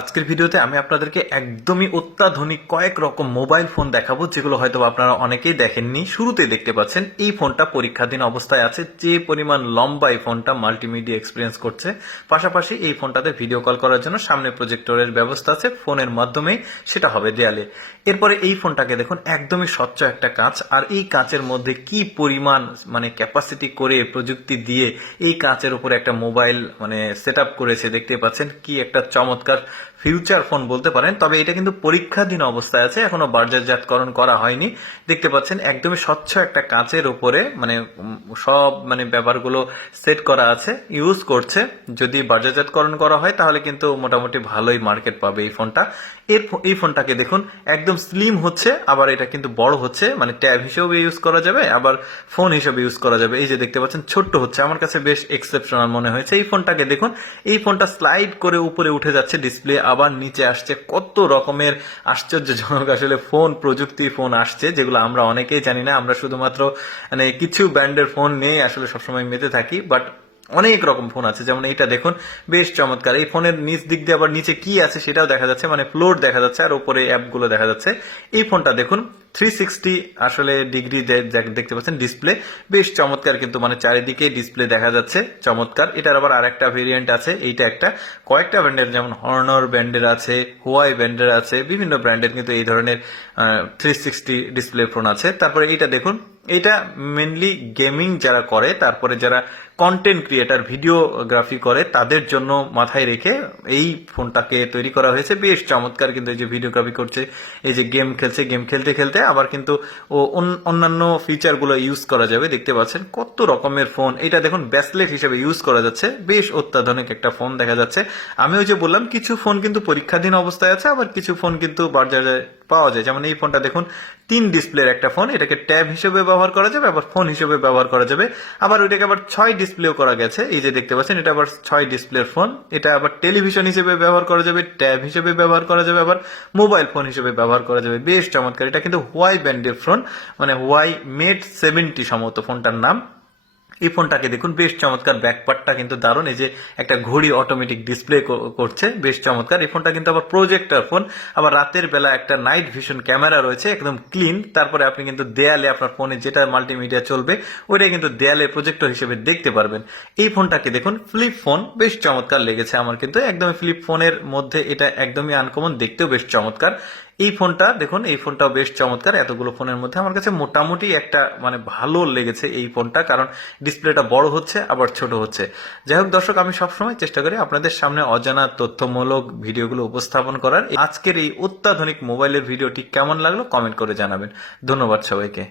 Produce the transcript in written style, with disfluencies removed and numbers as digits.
আজকের ভিডিওতে আমি আপনাদেরকে একদমই অত্যাধুনিক কয়েক রকম মোবাইল ফোন দেখাবো, যেগুলো হয়তো আপনারা অনেকেই দেখেননি। শুরুতে দেখতে পাচ্ছেন এই ফোনটা পরীক্ষাধীন অবস্থায় আছে। যে পরিমাণ লম্বা এই ফোনটা মাল্টিমিডিয়া এক্সপিরিয়েন্স করছে। পাশাপাশি এই ফোনটাতে ভিডিও কল করার জন্য সামনে প্রজেক্টরের ব্যবস্থা আছে, ফোনের মাধ্যমেই সেটা হবে দেয়ালে। এরপরে এই ফোনটাকে দেখুন, একদমই স্বচ্ছ একটা কাঁচ, আর এই কাঁচের মধ্যে কি পরিমাণ ক্যাপাসিটি করে প্রযুক্তি দিয়ে এই কাঁচের উপরে একটা মোবাইল সেট আপ করেছে দেখতে পাচ্ছেন। কি একটা চমৎকার ফিউচার ফোন বলতে পারেন। তবে এটা কিন্তু পরীক্ষাধীন অবস্থায় আছে, এখনো বাজারজাতকরণ করা হয়নি। দেখতে পাচ্ছেন একদমই স্বচ্ছ একটা কাঁচের উপরে সব ব্যাপারগুলো সেট করা আছে, ইউজ করছে। যদি বাজারজাতকরণ করা হয় তাহলে কিন্তু মোটামুটি ভালোই মার্কেট পাবে এই ফোনটা। এই ফোনটাকে দেখুন, একদম স্লিম হচ্ছে, আবার এটা কিন্তু বড় হচ্ছে, ট্যাব হিসেবে ইউজ করা যাবে, আবার ফোন হিসেবে ইউজ করা যাবে। এই যে দেখতে পাচ্ছেন ছোট্ট হচ্ছে, আমার কাছে বেশ এক্সেপশনাল মনে হয়েছে। এই ফোনটাকে দেখুন, এই ফোনটা স্লাইড করে উপরে উঠে যাচ্ছে ডিসপ্লে, আবার নিচে আসছে। কত রকমের আশ্চর্যজনক আসলে ফোন, প্রযুক্তি ফোন আসছে, যেগুলো আমরা অনেকেই জানি না। আমরা শুধুমাত্র কিছু ব্র্যান্ডের ফোন নিয়ে আসলে সবসময় মেতে থাকি, বাট অনেক রকম ফোন আছে। যেমন এইটা দেখুন, বেশ চমৎকার। এই ফোনের নিচ দিক দিয়ে আবার নিচে কি আছে সেটাও দেখা যাচ্ছে, ফ্লোর দেখা যাচ্ছে, আর উপরে অ্যাপগুলো দেখা যাচ্ছে। এই ফোনটা দেখুন 360 আসলে ডিগ্রি দেখতে পাচ্ছেন ডিসপ্লে, বেশ চমৎকার। কিন্তু চারিদিকে ডিসপ্লে দেখা যাচ্ছে, চমৎকার। এটার আবার আরেকটা ভেরিয়েন্ট আছে, এইটা একটা। কয়েকটা ব্র্যান্ডের, যেমন হর্নর ব্র্যান্ডের আছে, হুয়াই ব্র্যান্ডের আছে, বিভিন্ন ব্র্যান্ডের কিন্তু এই ধরনের 360 ডিসপ্লে ফোন আছে। তারপরে এইটা দেখুন, এটা মেনলি গেমিং যারা করে, তারপরে যারা কন্টেন্ট ক্রিয়েটার, ভিডিওগ্রাফি করে, তাদের জন্য মাথায় রেখে এই ফোনটাকে তৈরি করা হয়েছে। বেশ চমৎকার। কিন্তু এই যে ভিডিওগ্রাফি করছে, এই যে গেম খেলছে, গেম খেলতে খেলতে আবার কিন্তু অন্যান্য ফিচারগুলো ইউজ করা যাবে। দেখতে পাচ্ছেন কত রকমের ফোন। এটা দেখুন ব্যাসলেট হিসেবে ইউজ করা যাচ্ছে, বেশ অত্যাধুনিক একটা ফোন দেখা যাচ্ছে। আমি ওই যে বললাম, কিছু ফোন কিন্তু পরীক্ষাধীন অবস্থায় আছে, আবার কিছু ফোন কিন্তু বাজারে পাওয়া যায়। যেমন এই ফোনটা দেখুন, 3 ডিসপ্লের একটা ফোন। এটাকে ট্যাব হিসেবে ব্যবহার করা যাবে, আবার ফোন হিসেবে ব্যবহার করা যাবে। আবার ওইটাকে আবার 6 ডিসপ্লেও করা গেছে। এই যে দেখতে পাচ্ছেন, এটা আবার 6 ডিসপ্লের ফোন। এটা আবার টেলিভিশন হিসেবে ব্যবহার করা যাবে, ট্যাব হিসেবে ব্যবহার করা যাবে, আবার মোবাইল ফোন হিসেবে ব্যবহার করা যাবে। বেশ চমৎকার। এটা কিন্তু হুয়াই ব্র্যান্ডের ফোন, হুয়াই মেট 70 সম্ভবত ফোনটার নাম। এই ফোনটাকে দেখুন, বেশ চমৎকার। ব্যাকপার্টটা কিন্তু দারুণ। এই যে একটা ঘড়ি অটোমেটিক ডিসপ্লে করছে, বেশ চমৎকার। এই ফোনটা কিন্তু আবার প্রজেক্টর ফোন, আবার রাতের বেলা একটা নাইট ভিশন ক্যামেরা রয়েছে, একদম ক্লিন। তারপরে আপনি কিন্তু দেয়ালে আপনার ফোনে যেটা মাল্টিমিডিয়া চলবে, ওইটাই কিন্তু দেয়ালে প্রজেক্টর হিসেবে দেখতে পারবেন। এই ফোনটাকে দেখুন, ফ্লিপ ফোন, বেশ চমৎকার লেগেছে আমার কিন্তু। একদমই ফ্লিপ ফোনের মধ্যে এটা একদমই আনকমন, দেখতেও বেশ চমৎকার। এই ফোনটা দেখুন, এই ফোনটাও বেশ চমৎকার। এতগুলো ফোনের মধ্যে আমার কাছে মোটামুটি একটা ভালো লেগেছে এই ফোনটা, কারণ ডিসপ্লেটা বড় হচ্ছে, আবার ছোট হচ্ছে। যাই হোক দর্শক, আমি সবসময় চেষ্টা করি আপনাদের সামনে অজানা তথ্যমূলক ভিডিওগুলো উপস্থাপন করার। আজকের এই অত্যাধুনিক মোবাইলের ভিডিওটি কেমন লাগলো কমেন্ট করে জানাবেন। ধন্যবাদ সবাইকে।